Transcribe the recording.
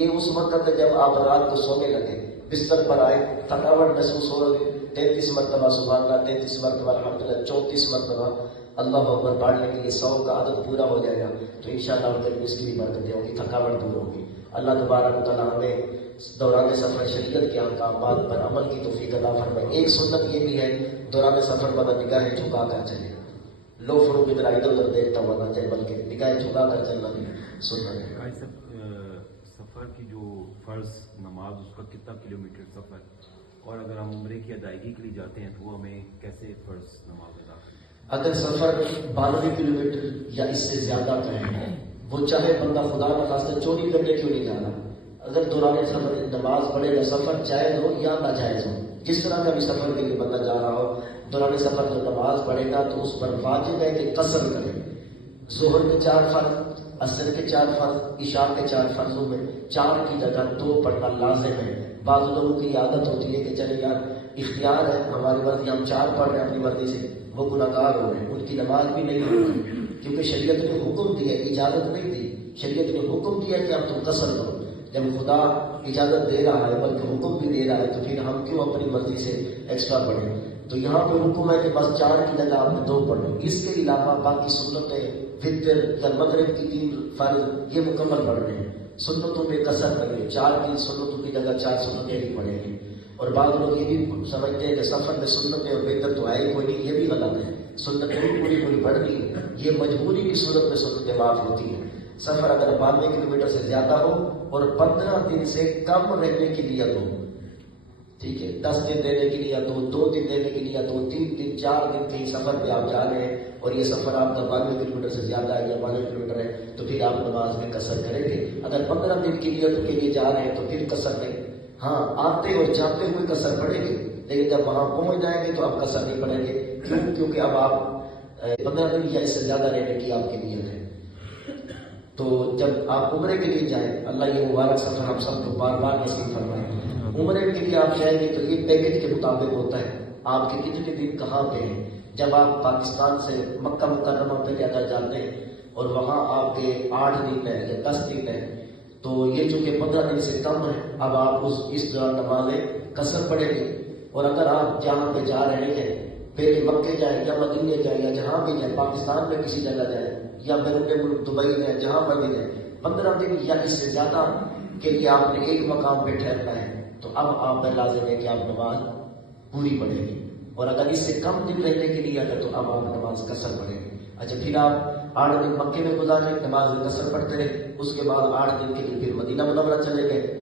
یہ اس وقت ہے جب آپ رات کو سونے لگے، بستر پر آئے، تھکاوٹ محسوس ہو رہی، 33 مرتبہ سبحان اللہ، 33 مرتبہ الحمدللہ، 34 مرتبہ اللہ اکبر پڑھنے کے لیے 100 کا عدد پورا ہو جائے گا تو انشاءاللہ اس کی بھی برکتیں ہوگی، تھکاوٹ دور ہوگی۔ اللہ تبارک و تعالیٰ ہمیں دوران سفر شریعت کے احکامات پر عمل کی توفیق عطا فرمائے۔ ایک سنت یہ بھی ہے دوران سفر بندہ نگاہیں جھکا کر چلے، لو فرو کی طرح ادھر ادھر دیکھتا ہوا نہ چاہے، بلکہ نگاہیں جھکا کر چلنا بھی سنت ہے۔ سفر کی جو فرض نماز اس کا کتنا کلومیٹر سفر، اور اگر ہم عمرے کی ادائیگی کے لیے جاتے ہیں تو وہ ہمیں کیسے فرض نماز ادا کریں؟ اگر سفر 92 کلومیٹر یا اس سے زیادہ کا ہے، وہ چاہے بندہ خدا نہ خواستہ چوری کرنے کیوں نہیں جانا، اگر دوران سفر نماز پڑھے گا، سفر جائز ہو یا ناجائز ہو، جس طرح کا بھی سفر کے لیے بندہ جا رہا ہو، دوران سفر جو نماز پڑھے گا تو اس پر واجب ہے کہ قصر کرے۔ ظہر کے 4 فرض، عصر کے 4 فرض، عشاء کے 4 فرضوں میں 4 کی جگہ 2 پڑھنا لازم ہے۔ بعض لوگوں کی عادت ہوتی ہے کہ چلے یار اختیار ہے ہماری مرضی، ہم 4 پڑھ رہے ہیں اپنی مرضی سے، وہ گناہگار ہو رہے ہیں، ان کی نماز بھی نہیں ہوگی، کیونکہ شریعت نے حکم دیا، اجازت نہیں دی، شریعت نے حکم دیا کہ اب تم قصر کرو۔ جب خدا اجازت دے رہا ہے بلکہ حکم بھی دے رہا ہے تو پھر ہم کیوں اپنی مرضی سے ایکسٹرا پڑھیں؟ تو یہاں پہ حکم ہے کہ بس 4 کی جگہ آپ نے 2 پڑھ لو، اس کے علاوہ باقی سنتیں وتر یا مغرب کی 3 فرض یہ مکمل پڑھ رہے ہیں، سنتوں میں قصر کریں، 4 کی سنتوں کی جگہ 4 سنتیں ہی پڑھیں گے۔ اور بعض لوگ یہ بھی سمجھتے ہیں کہ سفر میں سنتیں اور وتر تو آئے کوئی نہیں، یہ بھی غلط ہے، سنتیں پوری پڑھنی ہے، یہ مجبوری کی صورت میں سنتیں معاف ہوتی ہیں۔ سفر اگر 92 کلومیٹر سے زیادہ ہو اور 15 دن سے کم رہنے کی نیت ہو، ٹھیک ہے، 10 دن رہنے کی نیت ہو، 2 دن رہنے کی نیت ہو، 3 دن 4 دن کہیں سفر پہ آپ جا رہے ہیں اور یہ سفر آپ کا 92 کلومیٹر سے زیادہ ہے یا 92 کلومیٹر ہے تو پھر آپ نماز میں قصر کریں گے۔ اگر 15 دن کی نیت کے لیے جا رہے ہیں تو پھر قصر نہیں، ہاں آتے اور جاتے ہوئے قصر پڑیں گے، لیکن جب وہاں پہنچ جائیں گے تو آپ قصر نہیں پڑیں گے، کیونکہ اب آپ 15 دن یا اس سے زیادہ رہنے کی آپ کی نیت ہے۔ تو جب آپ عمرے کے لیے جائیں، اللہ یہ مبارک سفر ہم سب کو بار بار نصیب فرمائے، عمرے کے لیے آپ جائیں گے تو یہ پیکج کے مطابق ہوتا ہے، آپ کے کتنے دن کہاں پہ ہیں۔ جب آپ پاکستان سے مکہ مکرمہ پہ اگر جاتے ہیں اور وہاں آپ کے 8 دن ہے یا 10 دن ہے تو یہ چونکہ 15 دن سے کم ہے، اب آپ اس دوران نمازیں قصر پڑیں گے۔ اور اگر آپ جہاں پہ جا رہے ہیں، پہلے مکے جائیں یا مدینے جائیں یا جہاں بھی جائیں، پاکستان میں کسی جگہ جائیں یا بیرون ملک دبئی میں جہاں پر بھی جائیں، 15 دن یا اس سے زیادہ کے لیے آپ نے ایک مقام پہ ٹھہرنا ہے تو اب آپ پر لازم ہے کہ آپ نماز پوری پڑھیں گے، اور اگر اس سے کم دن رہنے کے لیے اگر تو اب آپ نماز قصر پڑھیں گے۔ اچھا، پھر آپ 8 دن مکے میں گزارے، نماز قصر پڑھتے رہے، اس کے بعد 8 دن کے لیے پھر مدینہ منورہ چلے گئے۔